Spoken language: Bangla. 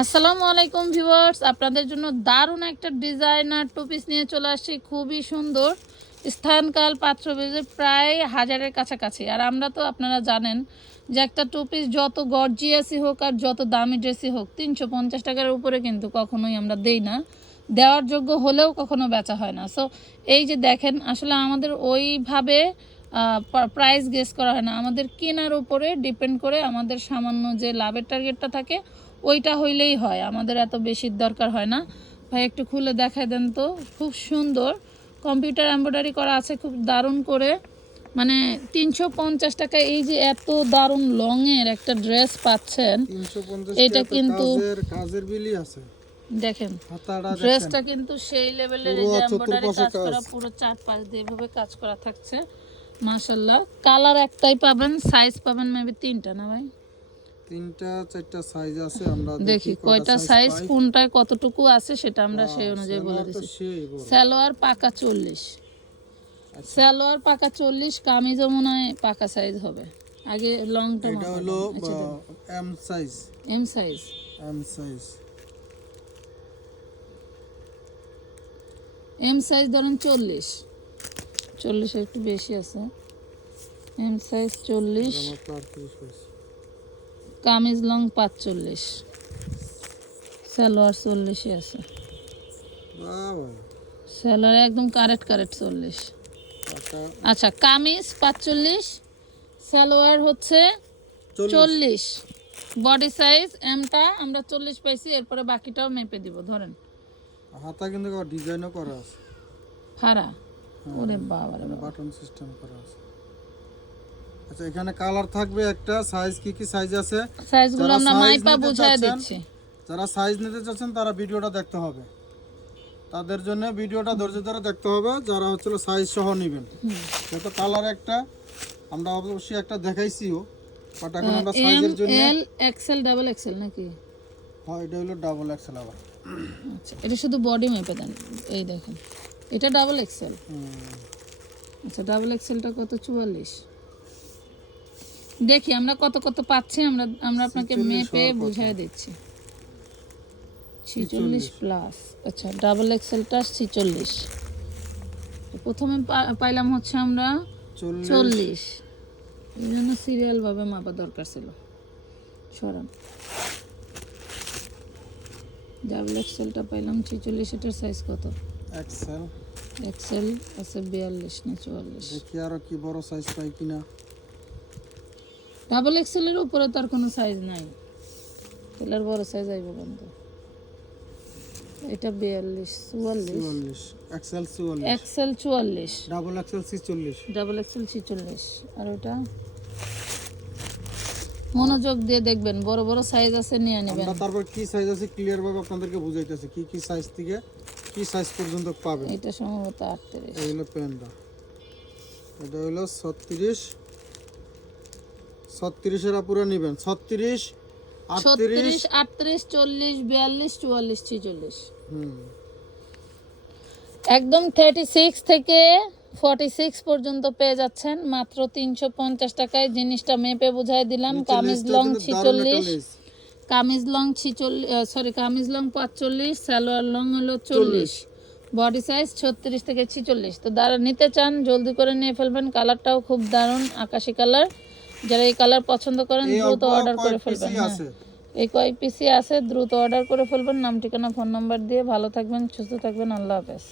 আসসালামু আলাইকুম ভিউয়ার্স, আপনাদের জন্য দারুণ একটা ডিজাইনার টু পিস নিয়ে চলে আসছি, খুবই সুন্দর। স্থানকাল পাত্র বেজে প্রায় হাজারের কাছাকাছি। আর আমরা তো আপনারা জানেন যে একটা টু পিস যত গর্জিয়াসই হোক আর যত দামি ড্রেসই হোক, তিনশো পঞ্চাশ টাকার উপরে কিন্তু কখনোই আমরা দেই না। দেওয়ার যোগ্য হলেও কখনো বেচা হয় না। সো এই যে দেখেন, আসলে আমাদের ওইভাবে প্রাইস গেস করা হয় না। আমাদের কেনার উপরে ডিপেন্ড করে আমাদের সামান্য যে লাভের টার্গেটটা থাকে ওইটা হইলেই হয় আমাদের এত বেশির দরকার হয় না। ভাই একটু খুলে দেখাই দেন তো খুব সুন্দর। কম্পিউটার এমব্রয়ডারি করা আছে খুব দারুণ করে। মানে তিনশো পঞ্চাশ টাকা এই যে এত দারুণ লংয়ের একটা ড্রেস পাচ্ছেন এটা কিন্তু- কাজের কাজের আছে। দেখেন ড্রেসটা কিন্তু সেই লেভেলের এই যে এমব্রয়ডারি কাজ করা পুরো চার পাঁচ দিয়ে এভাবে কাজ করা থাকছে মাশাল্লাহ কালার একটাই পাবেন সাইজ পাবেন মেবি তিনটা না ভাই? তিনটা চারটা সাইজ আছে আমরা দেখি কয়টা সাইজ কোনটায় কতটুকু আছে সেটা আমরা সেই অনুযায়ী বলে দিচ্ছি সালোয়ার পাকা চল্লিশ। সালোয়ার পাকা চল্লিশ কামিজও মনে পাকা সাইজ হবে। আগে লংটা এটা হলো M size M size M size M size ধরুন চল্লিশ। চল্লিশ একটু বেশি আছে। এম সাইজ চল্লিশ আমার তো আর তিরিশ হয়েছে কামিজ লং পাঁচচল্লিশ। সালোয়ার চল্লিশে আছে। বাবা। সালোয়ার একদম কারেক্ট কারেক্ট চল্লিশ। আচ্ছা। কামিজ পাঁচচল্লিশ সালোয়ার হচ্ছে চল্লিশ। বডি সাইজ এমটা আমরা চল্লিশ পাইছি এরপরে বাকিটাও মেপে দিব ধরেন। হাতা কিন্তু ডিজাইনও করা আছে। ফাড়া। ওরে বাবা বাবা। বাটন সিস্টেম করা আছে। আচ্ছা এখানে কালার থাকবে একটা। সাইজ কি কি সাইজ আছে? সাইজগুলো আমরা মাইপা বুঝায় দিচ্ছি। যারা সাইজ নিতে চাচ্ছেন তারা ভিডিওটা দেখতে হবে। তাদের জন্য ভিডিওটা ধৈর্য ধরে দেখতে হবে যারা হচ্ছে সাইজ সহ নেবেন। যেহেতু কালার একটা আমরা অবশ্যই একটা দেখাইছিও বাট এখন আমরা সাইজের জন্য এল এক্সেল ডাবল এক্সেল নাকি? হয় এটা হলো ডাবল এক্সেল আবার। আচ্ছা এটা শুধু বডি মেপে দেন এই দেখেন। এটা ডাবল এক্সেল আচ্ছা ডাবল এক্সেলটা কত? চুয়াল্লিশ। দেখি আমরা কত কত পাচ্ছি আমরা আমরা আপনাকে মেপে। বুঝাই দিচ্ছি। ছিচল্লিশ। প্লাস আচ্ছা ডাবল এক্সেলটা ছিচল্লিশ। প্রথমে পাইলাম হচ্ছে আমরা চল্লিশ। চল্লিশ। এই জন্য সিরিয়ালভাবে মাপা দরকার ছিল। সরান। ডাবল এক্সেলটা পাইলাম ছিচল্লিশ এটার সাইজ কত? এক্সেল এক্সেল আছে বিয়াল্লিশ না চুয়াল্লিশ। দেখি আরও কি বড় সাইজ পাই কিনা। ডাবল এক্সেলের উপরে তার কোনো সাইজ নাই। আর বড় সাইজ আইব কিন্তু এটা বিয়াল্লিশ চুয়াল্লিশ। এক্সেল চুয়াল্লিশ। এক্সেল চুয়াল্লিশ। ডাবল এক্সেল ছিচল্লিশ। ডাবল এক্সেল ছিচল্লিশ। আর ওটা? মনোযোগ দিয়ে দেখবেন বড় বড় সাইজ আছে নিয়ে নেবেন। তারপর কি সাইজ আছে ক্লিয়ার ভাবে আপনাদেরকে বুঝাইতেছে কি কি সাইজ থেকে কি সাইজ পর্যন্ত পাবেন। এটা সম্ভবত আটত্রিশ। এই হলো প্যান্টটা এটা হলো ছত্রিশ ছত্রিশের আপুরা নেবেন। ছত্রিশ ছত্রিশ আটত্রিশ চল্লিশ বিয়াল্লিশ চুয়াল্লিশ ছিচল্লিশ। হুম। একদম থার্টি সিক্স থেকে ফর্টি সিক্স পর্যন্ত পেয়ে যাচ্ছেন। মাত্র তিনশো পঞ্চাশ টাকায় জিনিসটা মেপে বুঝাই দিলাম। কামিজ লং ছিচল্লিশ। কামিজ লং ছিচল্লিশ সরি কামিজ লং পাঁচচল্লিশ সালোয়ার লং হলো চল্লিশ। বডি সাইজ ছত্রিশ থেকে ছিচল্লিশ। তো যারা নিতে চান জলদি করে নিয়ে ফেলবেন। কালারটাও খুব দারুণ আকাশি কালার যারা এই কালার পছন্দ করেন দ্রুত অর্ডার করে ফেলবেন হ্যাঁ। এই কয়েক পিসি আছে দ্রুত অর্ডার করে ফেলবেন। নাম ঠিকানা ফোন নাম্বার দিয়ে ভালো থাকবেন সুস্থ থাকবেন। আল্লাহ হাফেজ।